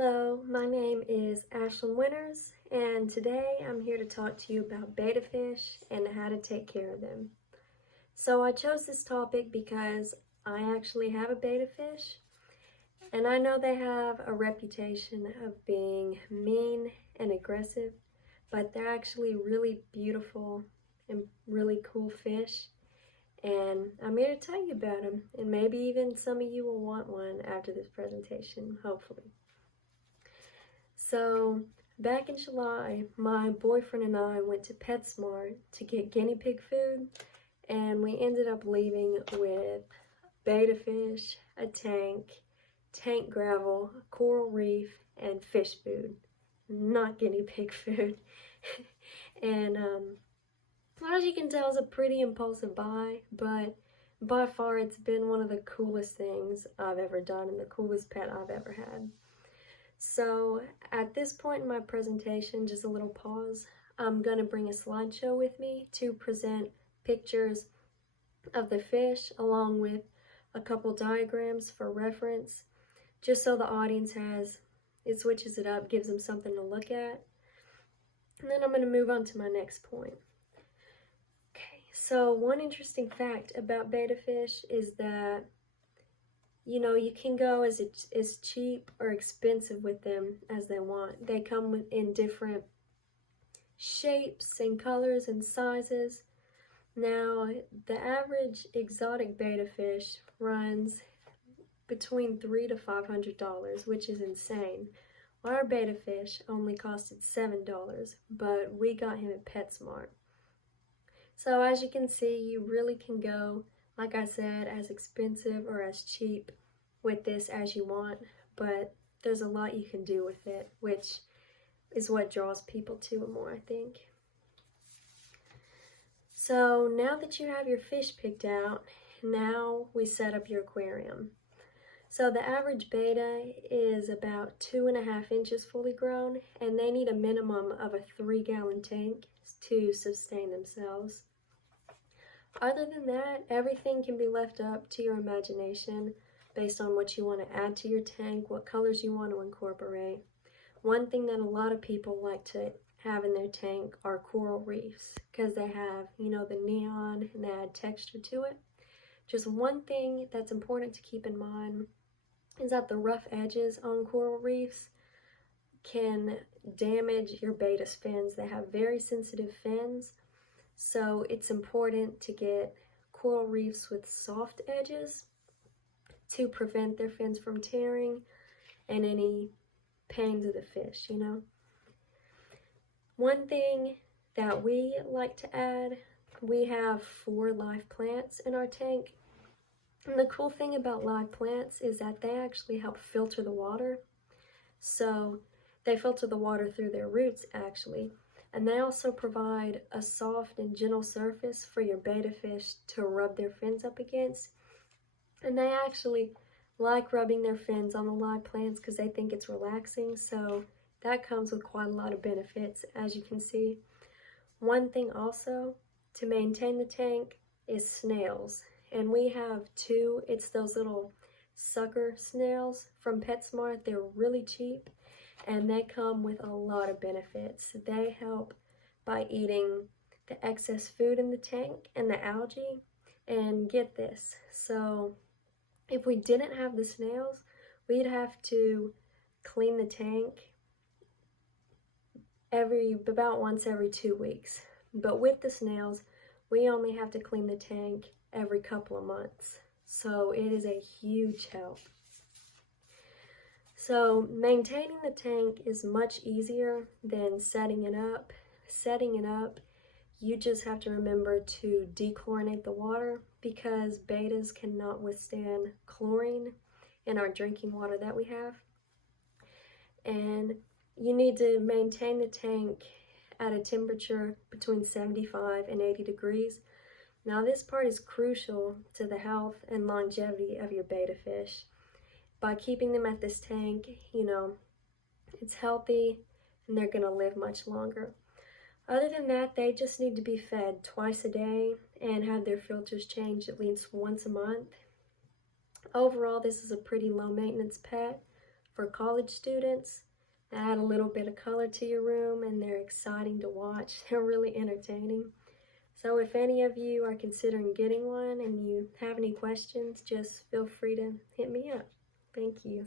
Hello, my name is Ashlyn Winters, and today I'm here to talk to you about betta fish and how to take care of them. So I chose this topic because I actually have a betta fish, and I know they have a reputation of being mean and aggressive, but they're actually really beautiful and really cool fish. And I'm here to tell you about them, and maybe even some of you will want one after this presentation, hopefully. So back in July, my boyfriend and I went to PetSmart to get guinea pig food, and we ended up leaving with betta fish, a tank gravel, coral reef, and fish food, not guinea pig food. And as you can tell, it's a pretty impulsive buy, but by far it's been one of the coolest things I've ever done and the coolest pet I've ever had. So at this point in my presentation, just a little pause, I'm going to bring a slideshow with me to present pictures of the fish along with a couple diagrams for reference, just so the audience it switches it up, gives them something to look at. And then I'm going to move on to my next point. Okay, so one interesting fact about betta fish is that you can go as cheap or expensive with them as they want. They come in different shapes and colors and sizes. Now, the average exotic betta fish runs between $300 to $500, which is insane. Our betta fish only costed $7, but we got him at PetSmart. So as you can see, you really can go, like I said, as expensive or as cheap with this as you want, but there's a lot you can do with it, which is what draws people to it more, I think. So now that you have your fish picked out, now we set up your aquarium. So the average betta is about 2.5 inches fully grown, and they need a minimum of a 3-gallon tank to sustain themselves. Other than that, everything can be left up to your imagination based on what you want to add to your tank, what colors you want to incorporate. One thing that a lot of people like to have in their tank are coral reefs because they have, the neon and they add texture to it. Just one thing that's important to keep in mind is that the rough edges on coral reefs can damage your betta's fins. They have very sensitive fins, so it's important to get coral reefs with soft edges to prevent their fins from tearing and any pain to the fish, One thing that we like to add, we have 4 live plants in our tank. And the cool thing about live plants is that they actually help filter the water. So they filter the water through their roots, actually. And they also provide a soft and gentle surface for your betta fish to rub their fins up against. And they actually like rubbing their fins on the live plants because they think it's relaxing. So that comes with quite a lot of benefits, as you can see. One thing also to maintain the tank is snails. And we have 2. It's those little sucker snails from PetSmart. They're really cheap and they come with a lot of benefits. They help by eating the excess food in the tank and the algae. And get this, so if we didn't have the snails, we'd have to clean the tank about once every 2 weeks. But with the snails, we only have to clean the tank every couple of months. So it is a huge help. So maintaining the tank is much easier than setting it up. Setting it up, you just have to remember to dechlorinate the water because bettas cannot withstand chlorine in our drinking water that we have. And you need to maintain the tank at a temperature between 75 and 80 degrees. Now this part is crucial to the health and longevity of your betta fish. By keeping them at this tank, it's healthy and they're going to live much longer. Other than that, they just need to be fed twice a day and have their filters changed at least once a month. Overall, this is a pretty low maintenance pet for college students. They add a little bit of color to your room, and they're exciting to watch. They're really entertaining. So if any of you are considering getting one and you have any questions, just feel free to hit me up. Thank you.